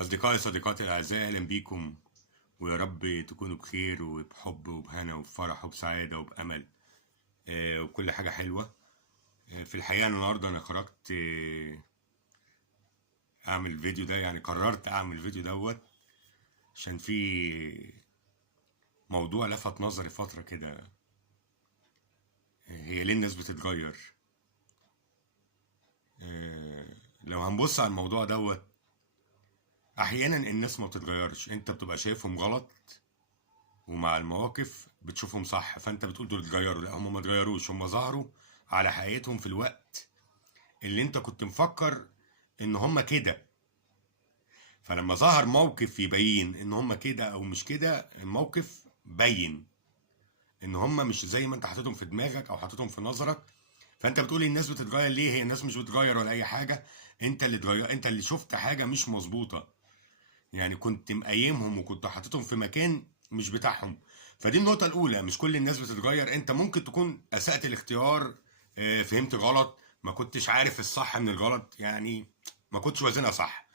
أصدقائي صديقاتي الأعزاء، أهلا بيكم. ويا رب تكونوا بخير وبحب وبهنا وبفرح وبسعادة وبأمل، وكل حاجة حلوة. في الحقيقة النهاردة أنا خرجت أعمل الفيديو ده، يعني قررت أعمل الفيديو دوت عشان في موضوع لفت نظري فترة كده. هي ليه الناس بتتغير؟ لو هنبص على الموضوع دوت، أحيانا الناس ما بتتغيرش، أنت بتبقى شايفهم غلط ومع المواقف بتشوفهم صح، فانت بتقول دول اتغيروا. لا، هم ما اتغيروش، هم ظهروا على حقيقتهم في الوقت اللي انت كنت مفكر ان هم كده. فلما ظهر موقف يبين ان هم كده او مش كده، الموقف بين ان هم مش زي ما انت حاططهم في دماغك او حاططهم في نظرك. فانت بتقول الناس بتتغير ليه؟ هي الناس مش بتتغير ولا اي حاجه. انت اللي اتغير، انت اللي شفت حاجه مش مظبوطه، يعني كنت مقيمهم وكنت حاططهم في مكان مش بتاعهم. فدي النقطة الأولى، مش كل الناس بتتغير. أنت ممكن تكون أسأت الاختيار، فهمت غلط، ما كنتش عارف الصح من الغلط، يعني ما كنتش وازنها صح.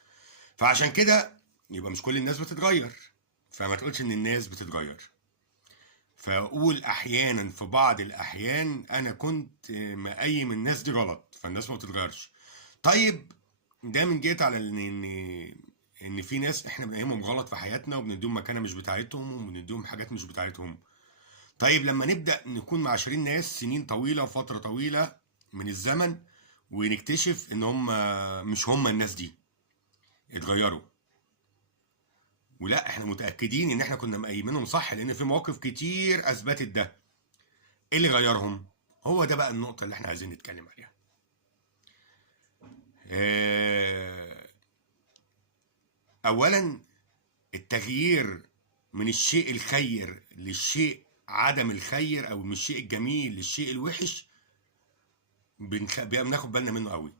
فعشان كده يبقى مش كل الناس بتتغير، فما تقولش إن الناس بتتغير. فأقول أحيانا في بعض الأحيان أنا كنت مقيم الناس دي غلط، فالناس ما بتتغيرش. طيب، ده من جهة على ان في ناس احنا بنقيمهم غلط في حياتنا وبنديهم مكانه مش بتاعتهم وبنديهم حاجات مش بتاعتهم. طيب لما نبدأ نكون معاشرين ناس سنين طويلة وفترة طويلة من الزمن، ونكتشف ان هم مش هم الناس دي، اتغيروا. ولا احنا متأكدين ان احنا كنا مقيمينهم صح، لان في مواقف كتير اثبتت ده. ايه اللي غيرهم؟ هو ده بقى النقطة اللي احنا عايزين نتكلم عليها. اولا، التغيير من الشيء الخير للشيء عدم الخير، او من الشيء الجميل للشيء الوحش، بناخد بالنا منه قوي.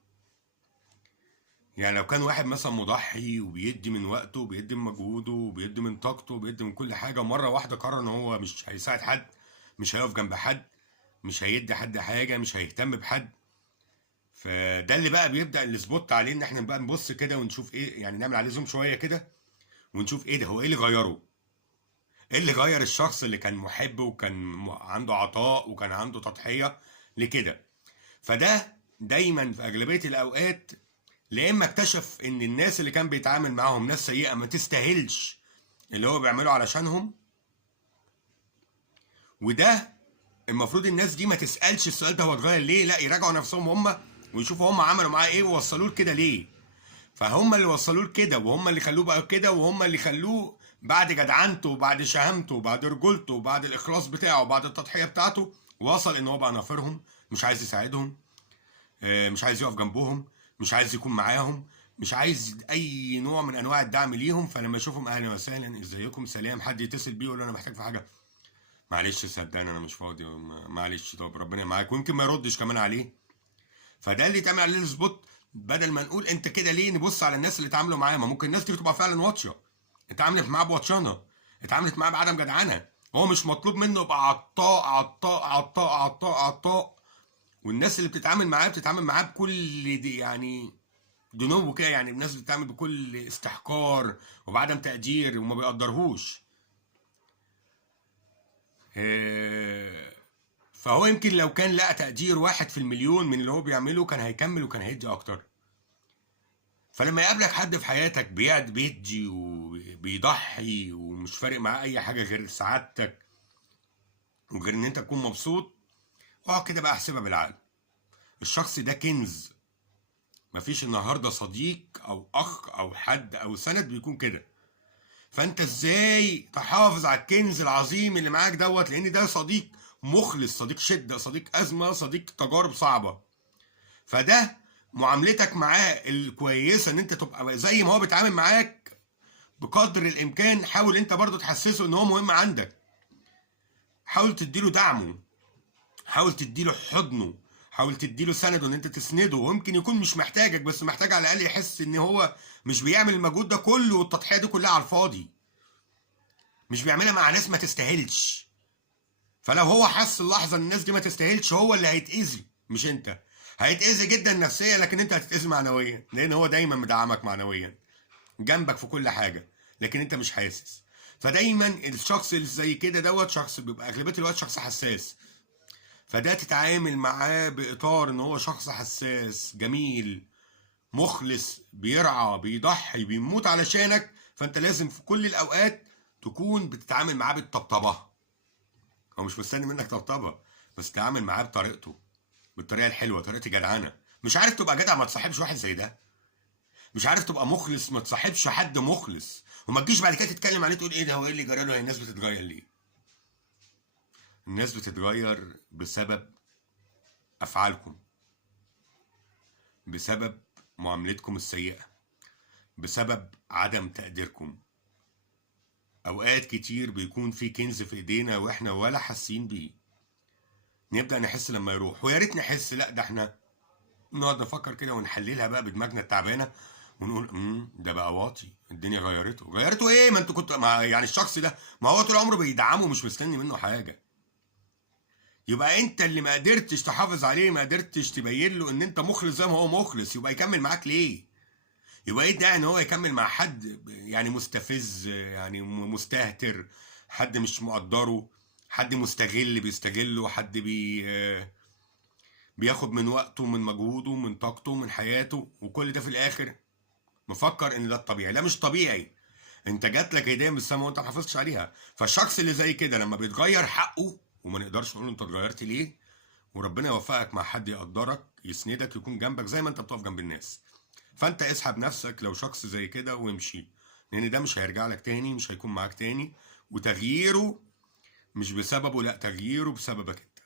يعني لو كان واحد مثلا مضحي وبيدي من وقته وبيدي من مجهوده وبيدي من طاقته وبيدي من كل حاجة، مرة واحدة قرر ان هو مش هيساعد حد، مش هيقف جنب حد، مش هيدي حد حاجة، مش هيهتم بحد. فده اللي بقى بيبدأ السبوت عليه، ان احنا بقى نبص كده ونشوف ايه، يعني نعمل عليه زوم شوية كده ونشوف ايه ده، هو ايه اللي غيره. ايه اللي غير الشخص اللي كان محب وكان عنده عطاء وكان عنده تضحية لكده؟ فده دايما في اغلبية الاوقات، لا اما اكتشف ان الناس اللي كان بيتعامل معاهم ناس سيئة ما تستاهلش اللي هو بيعمله علشانهم. وده المفروض الناس دي ما تسألش السؤال ده هو اتغير ليه، لا، يراجعوا نفسهم هم ويشوفوا هم عملوا معاه ايه ووصلوه لكده ليه. فهم اللي وصلوه لكده، وهم اللي خلوه بقى كده، وهم اللي خلوه بعد جدعنته وبعد شهامته وبعد رجولته وبعد الاخلاص بتاعه وبعد التضحيه بتاعته، وصل ان هو بقى نافرهم، مش عايز يساعدهم، مش عايز يقف جنبهم، مش عايز يكون معاهم، مش عايز اي نوع من انواع الدعم ليهم. فلما يشوفهم اهلا وسهلا، ازيكم، سلام، حد يتصل بيه يقول له انا محتاج في حاجه، معلش صدقني انا مش فاضي، معلش، طب ربنا معاك، ويمكن ما يردش كمان عليه. فده اللي يتعمل عليه السبوت. بدل ما نقول انت كده ليه، نبص على الناس اللي اتعاملوا معاه. ما ممكن الناس دي تبقى فعلا واطيه، اتعاملت معاه بوطشانه، اتعاملت معاه بعدم جدعنه. هو مش مطلوب منه يبقى عطاء عطاء عطاء عطاء عطاء. والناس اللي بتتعامل معاه بتتعامل معاه بكل دي، يعني دنو كده، يعني الناس بتتعامل بكل استحقار وبعدم تقدير وما بيقدرهوش. فهو يمكن لو كان لقى تقدير 1 في المليون من اللي هو بيعمله كان هيكمل وكان هيدي اكتر. فلما يقابلك حد في حياتك بيدي وبيضحي ومش فارق معاه اي حاجه غير سعادتك وغير ان انت تكون مبسوط، اقعد كده بقى احسبها بالعقل. الشخص ده كنز. مفيش النهارده صديق او اخ او حد او سند بيكون كده. فانت ازاي تحافظ على الكنز العظيم اللي معاك دوت؟ لان ده صديق مخلص، صديق شده، صديق ازمه، صديق تجارب صعبه. فده معاملتك معاه الكويسه، ان انت تبقى زي ما هو بيتعامل معاك بقدر الامكان. حاول انت برضو تحسسه ان هو مهم عندك، حاول تديله دعمه، حاول تديله حضنه، حاول تديله سنده ان انت تسنده. ويمكن يكون مش محتاجك، بس محتاج على الاقل يحس ان هو مش بيعمل المجهود ده كله والتضحيه دي كلها على الفاضي، مش بيعملها مع ناس ما تستاهلش. فلو هو حس اللحظه ان الناس دي ما تستاهلش، هو اللي هيتاذي مش انت. هيتاذي جدا نفسيا، لكن انت هتتاذي معنويا، لان هو دايما مدعمك معنويا جنبك في كل حاجه، لكن انت مش حاسس. فدايما الشخص اللي زي كده دوت شخص بيبقى اغلبيه الوقت شخص حساس، فده تتعامل معاه باطار ان هو شخص حساس جميل مخلص بيرعى بيضحي بيموت علشانك. فانت لازم في كل الاوقات تكون بتتعامل معاه بالطبطبه. هو مش مستني منك طبطبه، بس تتعامل معاه بطريقته، بالطريقه الحلوه، طريقه الجدعنه. مش عارف تبقى جدع ما تصاحبش واحد زي ده. مش عارف تبقى مخلص ما تصاحبش حد مخلص. وما تجيش بعد كده تتكلم عليه تقول ايه ده، هو ايه اللي جرى له، الناس بتتغير ليه؟ الناس بتتغير بسبب افعالكم، بسبب معاملتكم السيئه، بسبب عدم تقديركم. اوقات كتير بيكون في كنز في ايدينا واحنا ولا حاسين بيه، نبدا نحس لما يروح، ويا ريت نحس، لا ده احنا نقعد نفكر كده ونحللها بقى بدماغنا التعبانه ونقول ده بقى واطي، الدنيا غيرته ايه؟ ما انتوا كنتوا مع يعني الشخص ده ما هو طول عمره بيدعمه ومش مستني منه حاجه. يبقى انت اللي ما قدرتش تحافظ عليه، ما قدرتش تبين له ان انت مخلص زي ما هو مخلص، يبقى يكمل معاك ليه؟ يبقى ايه ده ان هو يكمل مع حد يعني مستفز، يعني مستهتر، حد مش مقدره، حد مستغل بيستغله، حد بياخد من وقته من مجهوده من طاقته من حياته، وكل ده في الاخر مفكر ان ده الطبيعي. لا مش طبيعي، انت جات لك هديه من السما وانت ما حافظتش عليها. فالشخص اللي زي كده لما بيتغير حقه، وما نقدرش نقول انت اتغيرت ليه، وربنا يوفقك مع حد يقدرك يسندك يكون جنبك زي ما انت بتقف جنب الناس. فانت اسحب نفسك لو شخص زي كده وامشي، لان ده مش هيرجع لك تاني، مش هيكون معاك تاني. وتغييره مش بسببه، لا تغييره بسببك انت.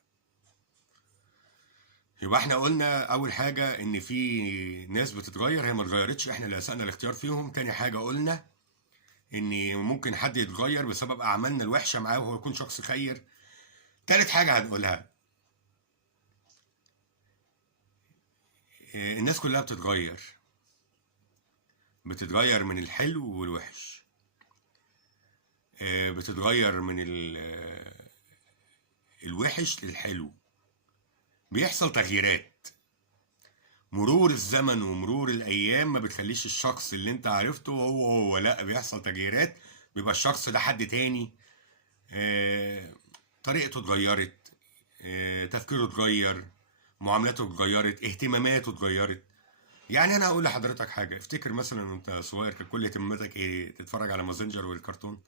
يبقى احنا قلنا اول حاجة ان في ناس بتتغير هي ما اتغيرتش، احنا اللي اسأنا الاختيار فيهم. تاني حاجة قلنا ان ممكن حد يتغير بسبب اعمالنا الوحشة معاه وهو يكون شخص خير. تالت حاجة هنقولها، الناس كلها بتتغير من الحلو والوحش. بتتغير من الوحش للحلو، بيحصل تغييرات. مرور الزمن ومرور الايام ما بتخليش الشخص اللي انت عرفته هو لا، بيحصل تغييرات، بيبقى الشخص ده حد تاني. طريقته اتغيرت، تفكيره اتغير، معاملاته اتغيرت، اهتماماته اتغيرت. يعني انا هقول لحضرتك حاجه، افتكر مثلا وانت صغير كان كل اهتماماتك ايه؟ تتفرج على مازنجر والكرتون.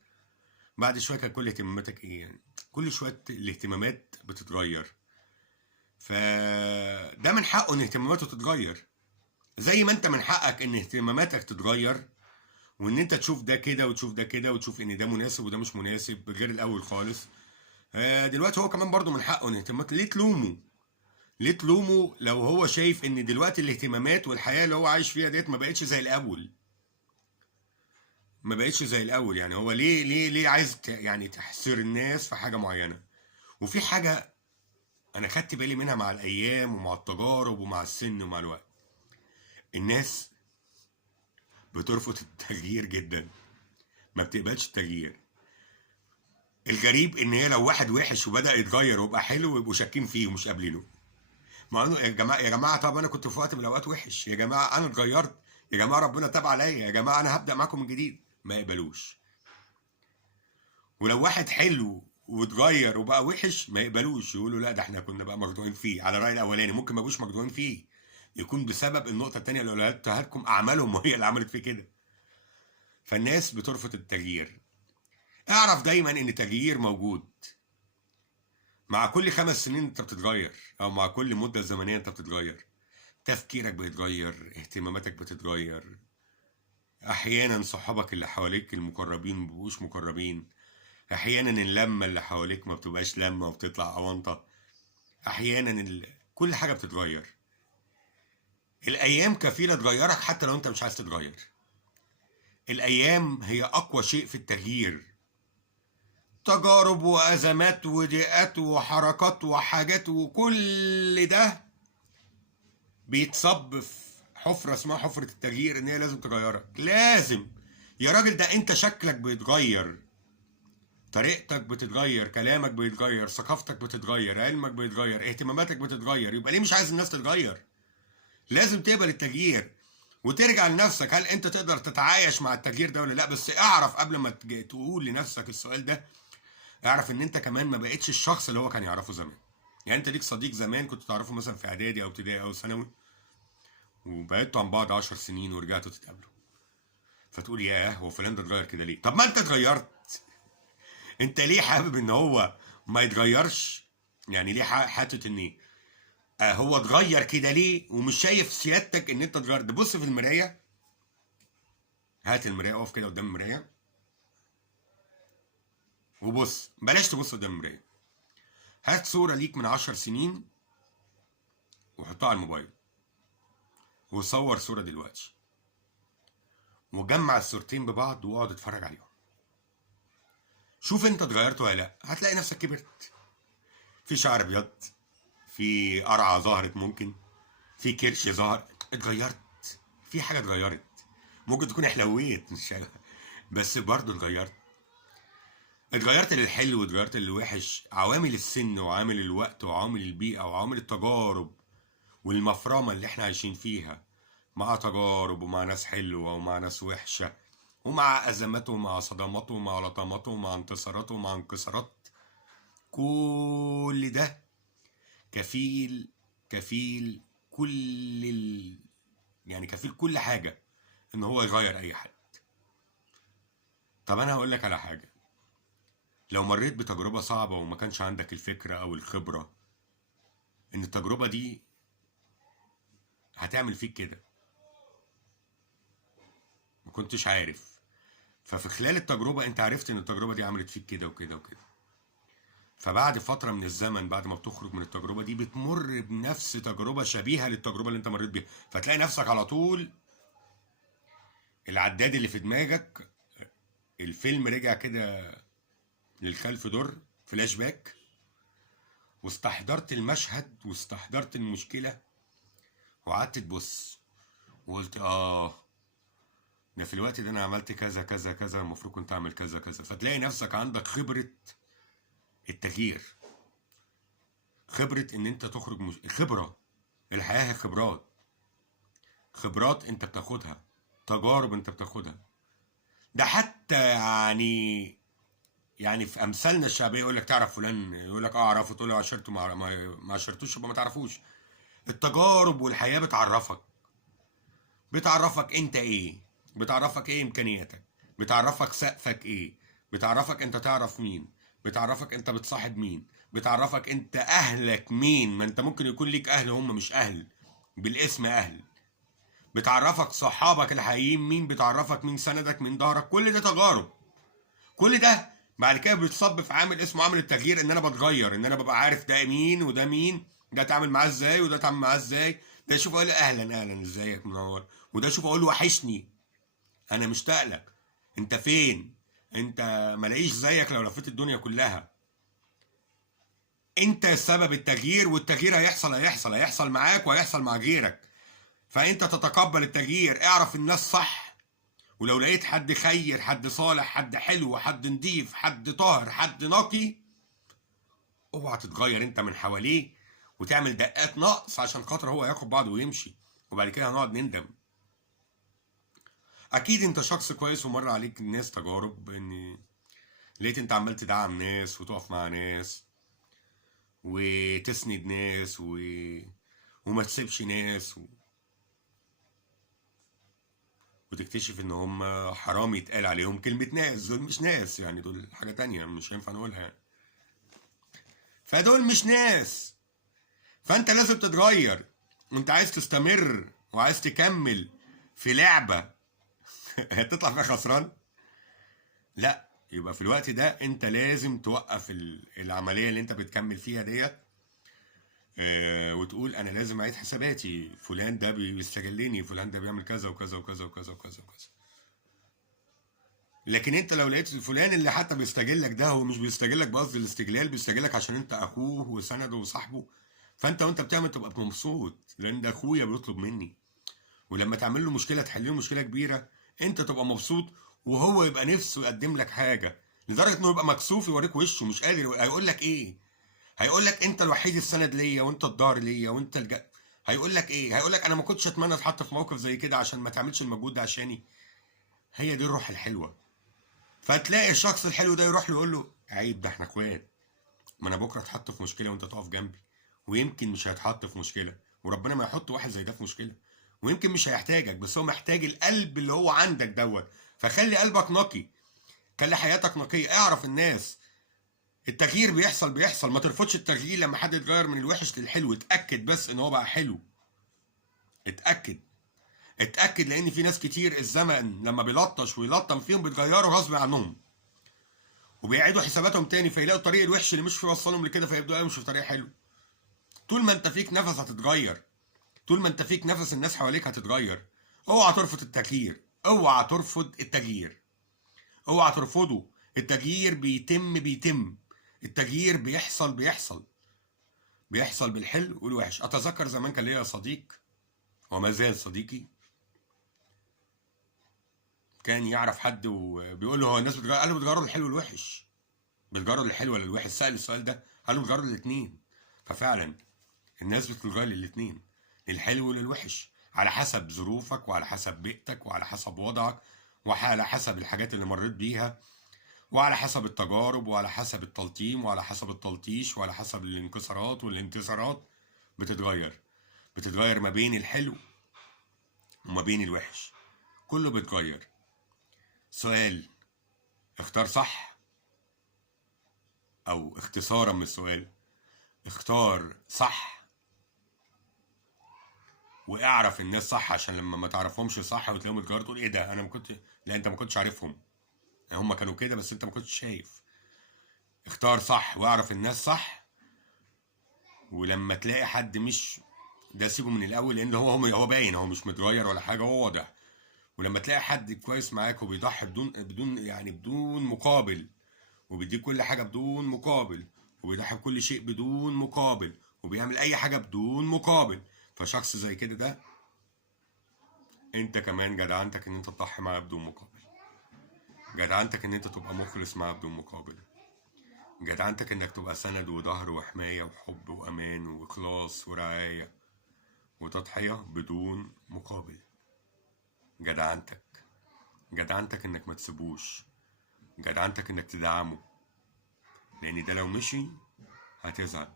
بعد شويه كان كل اهتماماتك ايه؟ يعني كل شويه الاهتمامات بتتغير. فده من حقه ان اهتماماته تتغير، زي ما انت من حقك ان اهتماماتك تتغير، وان انت تشوف ده كده وتشوف ده كده وتشوف ان ده مناسب وده مش مناسب غير الاول خالص. دلوقتي هو كمان برضو من حقه ان اهتماماته، ليه تلومه؟ ليه تلومه لو هو شايف ان دلوقتي الاهتمامات والحياة اللي هو عايش فيها ديت ما بقتش زي الاول؟ ما بقتش زي الاول. يعني هو ليه عايز يعني تحصر الناس في حاجة معينة؟ وفي حاجة انا خدت بالي منها مع الايام ومع التجارب ومع السن ومع الوقت، الناس بترفض التغيير جدا، ما بتقبلش التغيير. الغريب ان هي لو واحد وحش وبدأ يتغير ويبقى حلو يبقوا شاكين فيه ومش قابلينه. مع انه يا جماعه طب انا كنت في وقت من الاوقات وحش، يا جماعه انا اتغيرت، يا جماعه ربنا تاب عليا، يا جماعه انا هبدأ معاكم من جديد. ما يقبلوش. ولو واحد حلو واتغير وبقى وحش ما يقبلوش، يقولوا لا ده احنا كنا بقى مخدوعين فيه. على الرأي الاولاني ممكن ما يبقوش مخدوعين فيه، يكون بسبب النقطه الثانيه اللي قلتها لكم، اعمالهم هي اللي عملت فيه كده. فالناس بترفض التغيير. اعرف دايما ان التغيير موجود. مع كل 5 سنين انت بتتغير، او مع كل مدة زمنية انت بتتغير. تفكيرك بيتغير، اهتماماتك بتتغير. احيانا صحابك اللي حواليك المقربين مبيبقوش مقربين، احيانا اللمة اللي حواليك ما بتبقاش لمة وبتطلع اونطة. احيانا كل حاجة بتتغير. الايام كفيلة تغيرك حتى لو انت مش عايز تتغير. الايام هي اقوى شيء في التغيير. تجارب وازمات وضيقات وحركات وحاجات وكل ده بيتصب في حفرة اسمها حفرة التغيير، ان هي لازم تغيرك. لازم يا راجل، ده انت شكلك بيتغير، طريقتك بتتغير، كلامك بيتغير، ثقافتك بتتغير، علمك بيتغير، اهتماماتك بتتغير. يبقى ليه مش عايز الناس تتغير؟ لازم تقبل التغيير. وترجع لنفسك، هل انت تقدر تتعايش مع التغيير ده ولا لا؟ بس اعرف قبل ما تقول لنفسك السؤال ده، اعرف ان انت كمان ما بقتش الشخص اللي هو كان يعرفه زمان. يعني انت ليك صديق زمان كنت تعرفه مثلا في اعدادي او ابتدائي او ثانوي، وبعدتوا عن بعض 10 سنين ورجعتوا تتقابلوا، فتقول ياه هو فلان ده اتغير كده ليه؟ طب ما انت اتغيرت، انت ليه حابب ان هو ما يتغيرش؟ يعني ليه حاطط ان ايه هو اتغير كده ليه ومش شايف سيادتك ان انت اتغيرت؟ بص في المرايه، هات المرايه، اقف كده قدام المرايه وبص، بلاش تبص قدام المرايه، هات صوره ليك من 10 سنين وحطها على الموبايل، وصور صوره دلوقتي، وجمع الصورتين ببعض واقعد اتفرج عليهم، شوف انت اتغيرت ولا لا. هتلاقي نفسك كبرت، في شعر ابيض، في قرعه ظهرت، ممكن في كرش ظهر، اتغيرت، في حاجه اتغيرت، ممكن تكون حلويت مش عارف. بس برضه اتغيرت للحلو واتغيرت للوحش. عوامل السن وعامل الوقت وعوامل البيئه وعوامل التجارب والمفرمه اللي احنا عايشين فيها، مع تجارب ومع ناس حلوه ومع ناس وحشه، ومع ازماته ومع صدماته ومع لطماته ومع انتصاراته ومع انكسارات، كل ده كفيل كل يعني كفيل كل حاجة ان هو يغير اي حد. طب انا هقول لك على حاجة، لو مريت بتجربة صعبة وما كانش عندك الفكرة او الخبرة ان التجربة دي هتعمل فيك كده، ما كنتش عارف، ففي خلال التجربة انت عرفت ان التجربة دي عملت فيك كده وكده وكده، فبعد فترة من الزمن بعد ما بتخرج من التجربة دي بتمر بنفس تجربة شبيهة للتجربة اللي انت مريت بيها، فتلاقي نفسك على طول العداد اللي في دماغك الفيلم رجع كده للخلف، دور فلاش باك، واستحضرت المشهد واستحضرت المشكلة، وقعدت تبص وقلت ده في الوقت ده انا عملت كذا كذا كذا، المفروض كنت اعمل كذا كذا. فتلاقي نفسك عندك خبرة التغيير، خبرة ان انت تخرج خبرة الحياة هي خبرات انت بتاخدها، تجارب انت بتاخدها. ده حتى يعني في امثالنا الشعبيه يقول لك تعرف فلان، يقول لك اعرفه، تقول له عشرته ما عشرتوش يبقى ما تعرفوش. التجارب والحياه بتعرفك انت ايه، بتعرفك ايه امكانياتك، بتعرفك سقفك ايه، بتعرفك انت تعرف مين، بتعرفك انت بتصاحب مين، بتعرفك انت اهلك مين، ما انت ممكن يكون ليك اهل هم مش اهل بالاسم اهل، بتعرفك صحابك الحقيقيين مين، بتعرفك مين سندك مين ظهرك. كل ده تجارب، كل ده بعد كده بيتصب في عامل اسمه عامل التغيير، ان انا بتغير، ان انا ببقى عارف ده مين وده مين، ده اتعامل معاه ازاي وده اتعامل معاه ازاي، ده اشوف اقول له اهلا ازيك منور، وده اشوف اقول له وحشني انا مشتاق لك، انت فين، انت ملاقيش زيك لو لفيت الدنيا كلها. انت سبب التغيير، والتغيير هيحصل معاك وهيحصل مع غيرك، فانت تتقبل التغيير. اعرف الناس صح، ولو لقيت حد خير، حد صالح، حد حلو، حد نضيف، حد طاهر، حد نقي، اوعى تتغير انت من حواليه وتعمل دقات نقص عشان خاطر هو ياخد بعضه ويمشي، وبعد كده هنقعد نندم. اكيد انت شخص كويس ومر عليك الناس تجارب، ان لقيت انت عمال تدعم ناس وتقف مع ناس وتسند ناس وما تسيبش ناس وتكتشف ان هم حرام يتقال عليهم كلمة ناس، دول مش ناس، يعني دول حاجة تانية مش هينفع نقولها يعني. فدول مش ناس، فانت لازم تتغير. انت عايز تستمر وعايز تكمل في لعبة هتطلع فيها خسران؟ لا، يبقى في الوقت ده انت لازم توقف العملية اللي انت بتكمل فيها ديت، وتقول انا لازم اعيد حساباتي، فلان ده بيستغلني، فلان ده بيعمل كذا وكذا وكذا وكذا وكذا وكذا. لكن انت لو لقيت الفلان اللي حتى بيستغلك ده، هو مش بيستغلك بقصد الاستغلال، بيستغلك عشان انت اخوه وسنده وصاحبه، فانت وانت بتعمل تبقى مبسوط، لان ده اخويا بيطلب مني. ولما تعمل له مشكله، تحل له مشكله كبيره، انت تبقى مبسوط، وهو يبقى نفسه يقدم لك حاجه، لدرجه انه يبقى مكسوف يوريك وشه، مش قادر. هيقول لك ايه؟ هيقول لك انت الوحيد السند ليا، وانت الظهر ليا، وانت هيقول لك ايه؟ هيقول لك انا ما كنتش اتمنى اتحط في موقف زي كده عشان ما تعملش المجهود ده عشاني. هي دي الروح الحلوه. فتلاقي الشخص الحلو ده يروح له يقول له عيب، ده احنا اخوات، ما انا بكره اتحط في مشكله وانت تقف جنبي، ويمكن مش هيتحط في مشكله، وربنا ما يحط واحد زي ده في مشكله، ويمكن مش هيحتاجك، بس هو محتاج القلب اللي هو عندك دوت. فخلي قلبك نقي، خلي حياتك نقيه، اعرف الناس. التغيير بيحصل، ما ترفضش التغيير. لما حد يتغير من الوحش للحلو اتاكد بس ان هو بقى حلو. اتاكد لان في ناس كتير الزمن لما بيلطش ويلطم فيهم بيتغيروا غصب عنهم، وبيعيدوا حساباتهم تاني، فيلاقوا الطريق الوحش اللي مش يوصلهم لكده، فيبداوا يمشوا في طريق حلو. طول ما انت فيك نفس هتتغير، طول ما انت فيك نفس الناس حواليك هتتغير. اوعى ترفض التغيير، اوعى ترفض التغيير، اوعى ترفضه. التغيير بيتم، التغيير بيحصل بالحلو والوحش. اتذكر زمان كان ليا صديق وما زال صديقي، كان يعرف حد وبيقول له هو الناس بتغير، قال له بتغيروا الحلو والوحش. بتغيروا الحلو ولا الوحش؟ سأل السؤال ده، قال له بتغيروا الاثنين. ففعلا الناس بتتغير للاثنين، للحلو وللوحش، على حسب ظروفك وعلى حسب بيئتك وعلى حسب وضعك وعلى حسب الحاجات اللي مريت بيها وعلى حسب التجارب وعلى حسب التلطيم وعلى حسب التلطيش وعلى حسب الانكسارات والانتصارات. بتتغير ما بين الحلو وما بين الوحش، كله بيتغير. سؤال، اختار صح، او اختصارا من السؤال، اختار صح واعرف الناس صح، عشان لما ما تعرفهمش صح وتلاقيهم اتغيروا تقول ايه ده، انا ما كنت، لا انت ما كنتش عارفهم، هم كانوا كده بس انت ما كنتش شايف. اختار صح واعرف الناس صح. ولما تلاقي حد مش، ده سيبه من الاول لان هو باين، هو مش متغير ولا حاجه، هو واضح. ولما تلاقي حد كويس معاك وبيضحي بدون مقابل، وبيديك كل حاجه بدون مقابل، وبيضحي بكل شيء بدون مقابل، وبيعمل اي حاجه بدون مقابل، فشخص زي كده ده انت كمان جدعنتك ان انت تضحي معاه بدون مقابل، جدعنتك ان انت تبقى مخلص معاه بدون مقابل، جدعنتك انك تبقى سند وظهر وحماية وحب وامان واخلاص ورعاية وتضحية بدون مقابل. جدعنتك، جدعنتك انك ما تسيبوش، جدعنتك انك تدعمه، لان ده لو مشي هتزعل.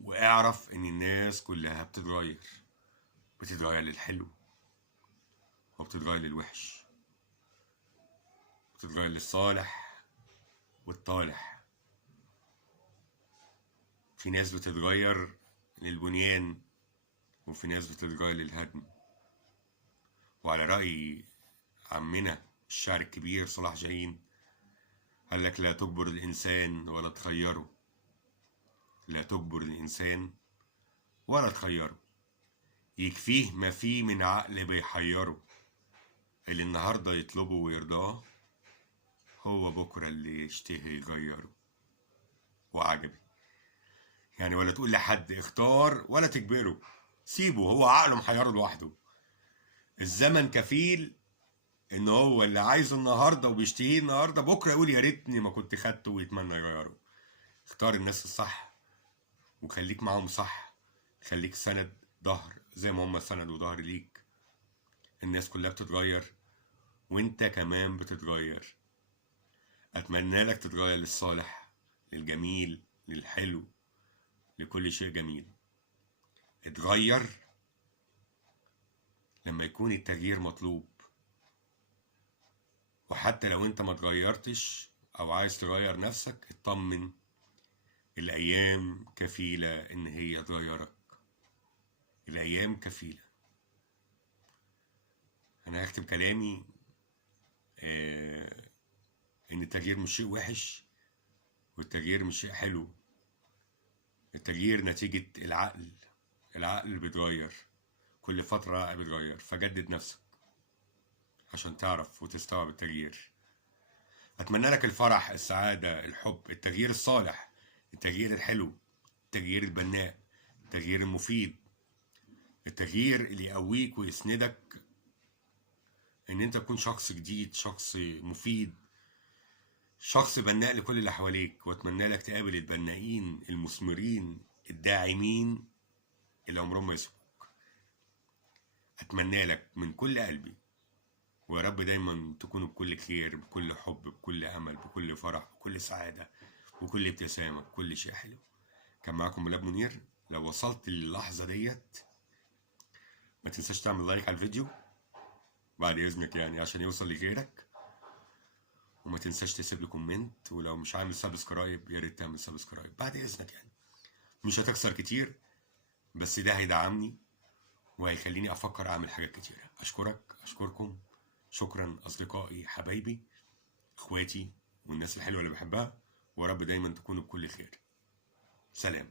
واعرف ان الناس كلها بتتغير للحلو وبتتغير للوحش، بتتغير للصالح والطالح. في ناس بتتغير للبنيان، وفي ناس بتتغير للهدم. وعلى رأي عمنا الشاعر الكبير صلاح جاهين، قال لك لا تجبر الإنسان ولا تخيره، لا تجبر الإنسان ولا تخيره، يكفيه ما فيه من عقل بيحيره، اللي النهاردة يطلبه ويرضاه هو بكرة اللي يشتهي يغيره. وعجبي يعني، ولا تقول لحد اختار ولا تجبره، سيبه هو عقله محيره لوحده. الزمن كفيل ان هو اللي عايزه النهارده وبيشتهيه النهارده بكره يقول يا ريتني ما كنت خدته ويتمنى يغيره. اختار الناس الصح وخليك معاهم صح، خليك سند ظهر زي ما هم سند وظهر ليك. الناس كلها بتتغير وانت كمان بتتغير. اتمنى لك تتغير للصالح، للجميل، للحلو، لكل شيء جميل. اتغير لما يكون التغيير مطلوب، وحتى لو انت ما اتغيرتش او عايز تغير نفسك اطمن، الايام كفيلة ان هي تغيرك، الايام كفيلة. انا هختم كلامي ان التغيير مش شيء وحش، والتغيير مش شيء حلو. التغيير نتيجة العقل، العقل بيتغير كل فترة، عقل بيتغير، فجدد نفسك عشان تعرف وتستوعب التغيير. اتمنى لك الفرح، السعادة، الحب، التغيير الصالح، التغيير الحلو، التغيير البناء، التغيير المفيد، التغيير اللي يقويك ويسندك ان انت تكون شخص جديد، شخص مفيد، شخص بناء لكل اللي حواليك. واتمنى لك تقابل البنائين المثمرين الداعمين اللي عمرهم ما يسيبوك. اتمنى لك من كل قلبي، ويا رب دايما تكونوا بكل خير، بكل حب، بكل امل، بكل فرح، بكل سعاده، بكل ابتسامه، بكل شيء حلو. كان معاكم ملاب منير. لو وصلت للحظه ديت ما تنساش تعمل لايك على الفيديو بعد اذنك، يعني عشان يوصل لغيرك، وما تنساش تسيب لي كومنت، ولو مش عامل سبسكرايب يا ريت تعمل سبسكرايب بعد اذنك. يعني مش هتخسر كتير، بس ده هيدعمني وهيخليني افكر اعمل حاجات كتيره. اشكركم، شكرا اصدقائي، حبايبي، اخواتي، والناس الحلوه اللي بحبها، ورب دايما تكونوا بكل خير. سلام.